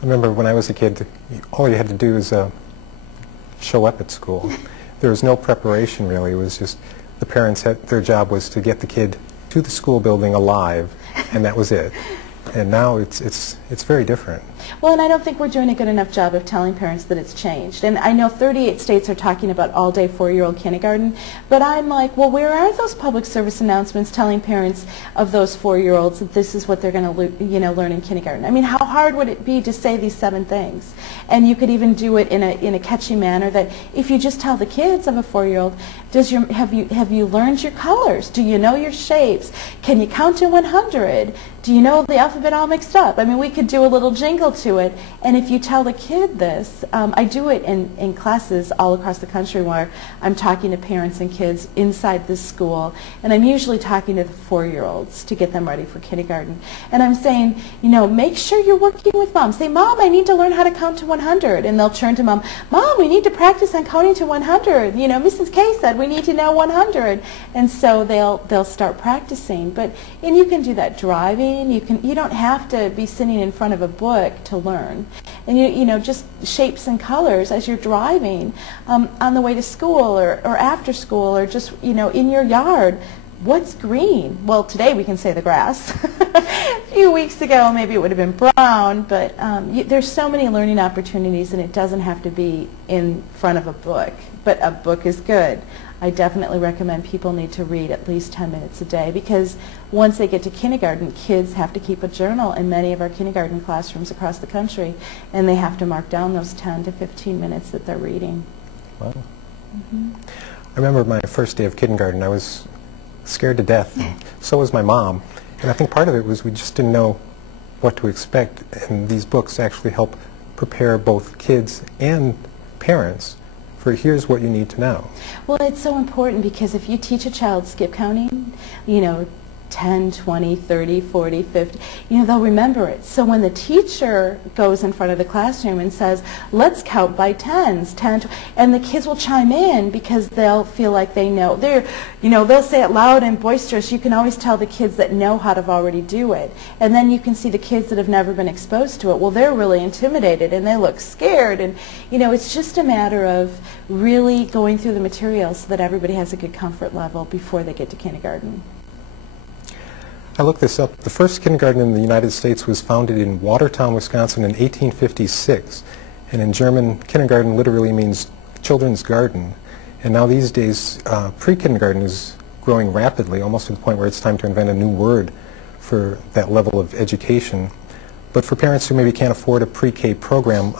I remember when I was a kid, all you had to do was show up at school. There was no preparation really. It was just the parents had, their job was to get the kid to the school building alive, and that was it. And now it's very different. Well, and I don't think we're doing a good enough job of telling parents that it's changed. And I know 38 states are talking about all-day 4-year-old kindergarten, but I'm like, well, where are those public service announcements telling parents of those 4-year-olds that this is what they're going to learn in kindergarten? I mean, how hard would it be to say these 7 things? And you could even do it in a catchy manner that if you just tell the kids of a 4-year-old, have you learned your colors? Do you know your shapes? Can you count to 100? Do you know the alphabet all mixed up? I mean, we could do a little jingle to it, and if you tell the kid this, I do it in classes all across the country where I'm talking to parents and kids inside this school, and I'm usually talking to the 4-year-olds to get them ready for kindergarten. And I'm saying, make sure you're working with mom. Say, Mom, I need to learn how to count to 100. And they'll turn to Mom, Mom, we need to practice on counting to 100. Mrs. K said we need to know 100. And so they'll start practicing. And you can do that driving. You don't have to be sitting in front of a book to learn. And just shapes and colors as you're driving on the way to school or after school or just in your yard. What's green? Well, today we can say the grass. A few weeks ago maybe it would have been brown, but there's so many learning opportunities, and it doesn't have to be in front of a book. But a book is good. I definitely recommend people need to read at least 10 minutes a day, because once they get to kindergarten, kids have to keep a journal in many of our kindergarten classrooms across the country, and they have to mark down those 10 to 15 minutes that they're reading. Wow. I remember my first day of kindergarten. I was scared to death, and so was my mom. And I think part of it was we just didn't know what to expect, and these books actually help prepare both kids and parents for here's what you need to know. Well, it's so important, because if you teach a child skip counting, 10, 20, 30, 40, 50, they'll remember it. So when the teacher goes in front of the classroom and says, let's count by tens, 10, and the kids will chime in because they'll feel like they know. They'll say it loud and boisterous. You can always tell the kids that know how to already do it. And then you can see the kids that have never been exposed to it. Well, they're really intimidated and they look scared. And, it's just a matter of really going through the material so that everybody has a good comfort level before they get to kindergarten. I looked this up. The first kindergarten in the United States was founded in Watertown, Wisconsin in 1856. And in German, kindergarten literally means children's garden. And now these days, pre-kindergarten is growing rapidly, almost to the point where it's time to invent a new word for that level of education. But for parents who maybe can't afford a pre-K program,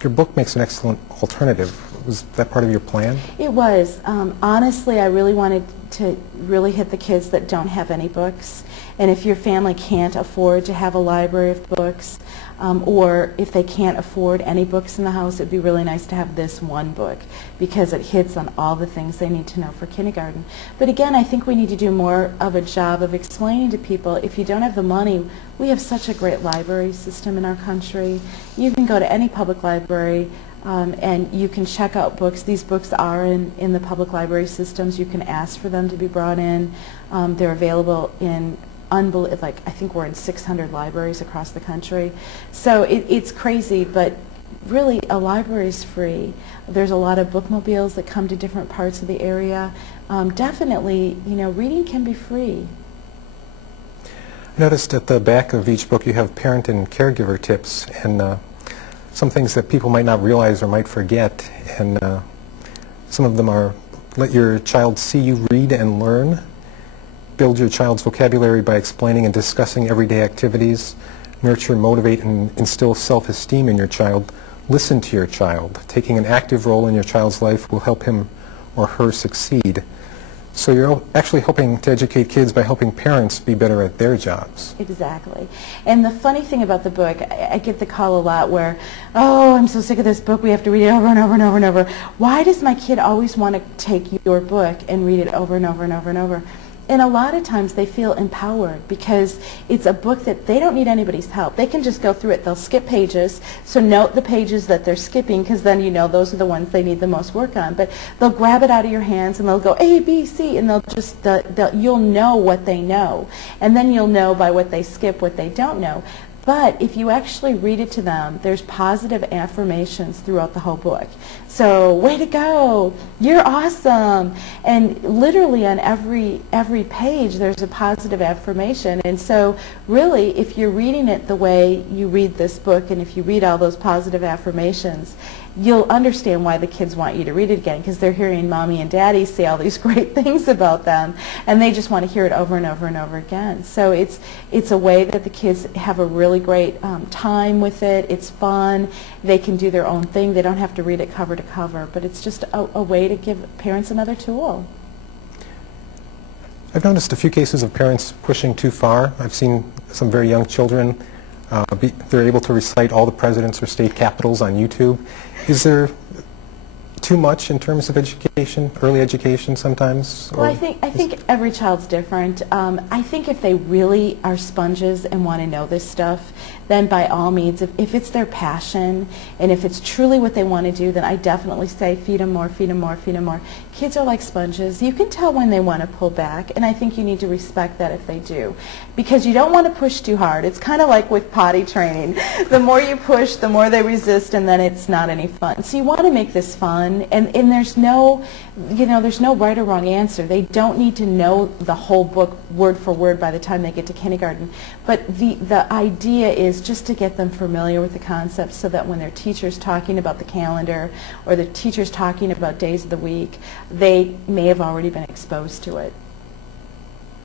your book makes an excellent alternative. Was that part of your plan? It was. Honestly, I really wanted to really hit the kids that don't have any books. And if your family can't afford to have a library of books, or if they can't afford any books in the house, it'd be really nice to have this one book, because it hits on all the things they need to know for kindergarten. But again, I think we need to do more of a job of explaining to people, if you don't have the money, we have such a great library system in our country. You can go to any public library and you can check out books. These books are in the public library systems. You can ask for them to be brought in. They're available in I think we're in 600 libraries across the country. So it's crazy, but really a library is free. There's a lot of bookmobiles that come to different parts of the area. Definitely, reading can be free. I noticed at the back of each book you have parent and caregiver tips, and some things that people might not realize or might forget. And some of them are: let your child see you read and learn, build your child's vocabulary by explaining and discussing everyday activities, nurture, motivate, and instill self-esteem in your child, listen to your child. Taking an active role in your child's life will help him or her succeed. So you're actually helping to educate kids by helping parents be better at their jobs. Exactly. And the funny thing about the book, I get the call a lot where, oh, I'm so sick of this book, we have to read it over and over and over and over. Why does my kid always want to take your book and read it over and over and over and over? And a lot of times they feel empowered because it's a book that they don't need anybody's help. They can just go through it. They'll skip pages, so note the pages that they're skipping, because then those are the ones they need the most work on. But they'll grab it out of your hands and they'll go A, B, C, and you'll know what they know. And then you'll know by what they skip what they don't know. But if you actually read it to them, there's positive affirmations throughout the whole book. So, way to go, you're awesome. And literally on every page there's a positive affirmation. And so really, if you're reading it the way you read this book, and if you read all those positive affirmations, you'll understand why the kids want you to read it again, because they're hearing mommy and daddy say all these great things about them, and they just want to hear it over and over and over again. So it's a way that the kids have a really great time with it. It's fun. They can do their own thing. They don't have to read it cover to cover, but it's just a way to give parents another tool. I've noticed a few cases of parents pushing too far. I've seen some very young children, they're able to recite all the presidents or state capitals on YouTube. Is there too much in terms of education, early education sometimes? Well, I think every child's different. I think if they really are sponges and want to know this stuff, then by all means, if it's their passion and if it's truly what they want to do, then I definitely say feed them more, feed them more, feed them more. Kids are like sponges. You can tell when they want to pull back, and I think you need to respect that if they do, because you don't want to push too hard. It's kind of like with potty training. The more you push, the more they resist, and then it's not any fun. So you want to make this fun, and there's no, there's no right or wrong answer. They don't need to know the whole book word for word by the time they get to kindergarten, but the idea is just to get them familiar with the concepts, so that when their teacher's talking about the calendar or the teacher's talking about days of the week, they may have already been exposed to it.